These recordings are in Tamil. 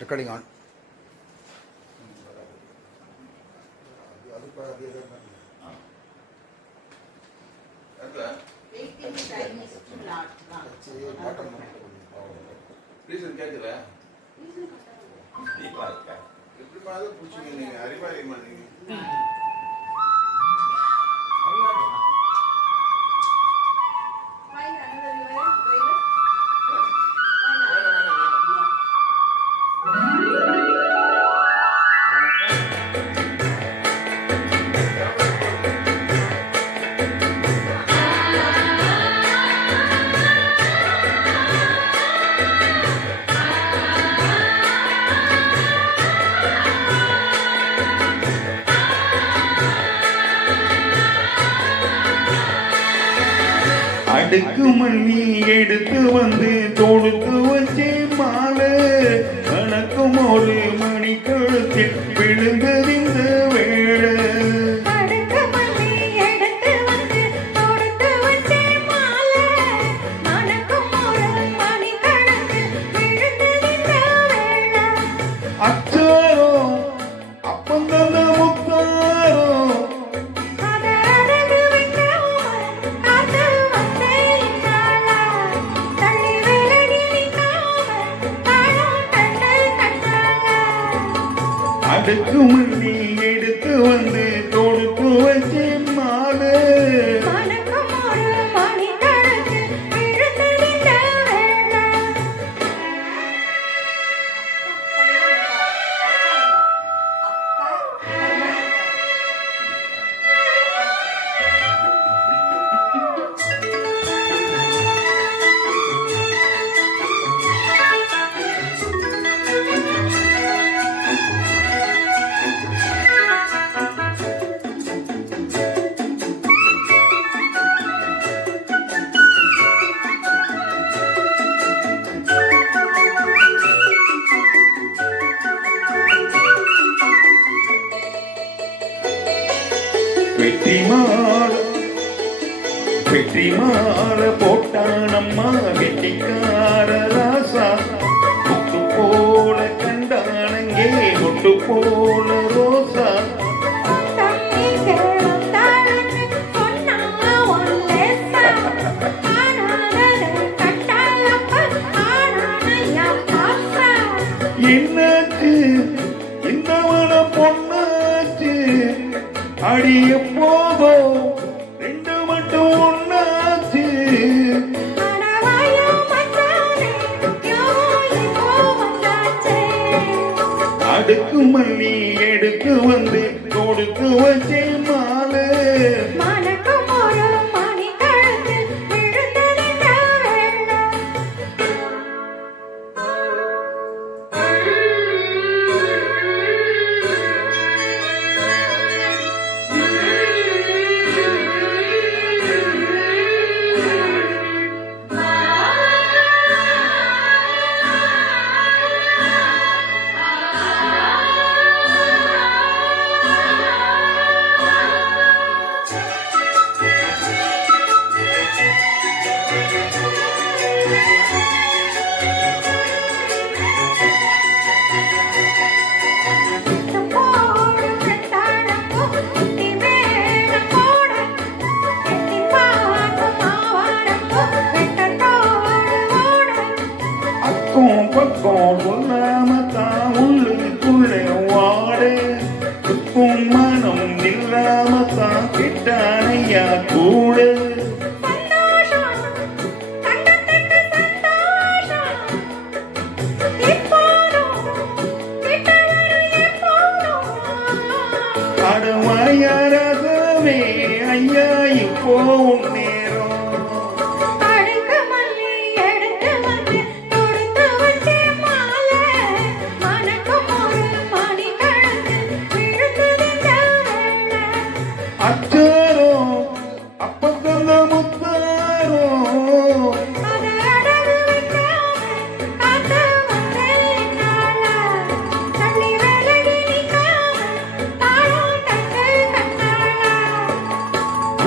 Recording on. Reason கேக்குதா? எப்படி மாதிரி புடிச்சீங்க நீங்க அறிவாளி மாதிரி. அடுக்கு மண்ணி எடுத்து வந்து தொடுத்து வச்சே மாலை கணக்கும் ஒரு மணி கழுத்தில் விழுந்ததிந்த வேளை அச்சாரோ அப்பந்தந்த முத்தாரோ அடுக்கு மண்ணி எடுத்து வந்து தொடுத்து வச்சே மாலை வெற்றி மாற போட்டானம்மா வெட்டிக்கார ராசா முட்டு போல கண்டானங்கே முட்டு போல ரோசா என்னாச்சு இந்த மன பொண்ணாச்சு அடிய போதும் ரெண்டு மட்டும் ஒன்னாச்சு அடுக்கு மல்லி எடுத்து வந்து கொடுத்து வச்சே மாலை பக்கம் சொல்லாமத்தான் உள்ளுக்குள்ளே வாட துப்பும் மனம் இல்லாமத்தான் கிட்டானையா கூட அடவாயாரகமே ஐயா இப்போ நேரம் அச்சாரோ அப்பந்தந்த முத்தாரோ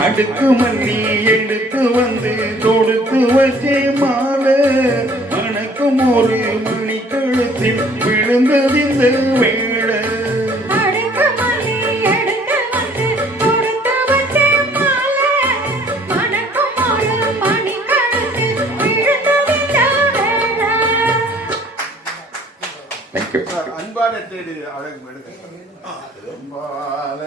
அடுக்கு மல்லி எடுத்து வந்து தொடுத்து வச்சே மாலை மணக்கும் ஒரு மணி கழுத்து கழுத்தில் விழுந்தது இந்த வேளை அழைக்க மல்லி எடுத்து வந்து கொடுத்து வச்சேன் மாலை. மணக்கும் ஒரு மணி கழுத்தில் விழுந்தது இந்த வேளை. தேங்க்யூ அன்பான தேடி அழகு எடுக்க அன்பான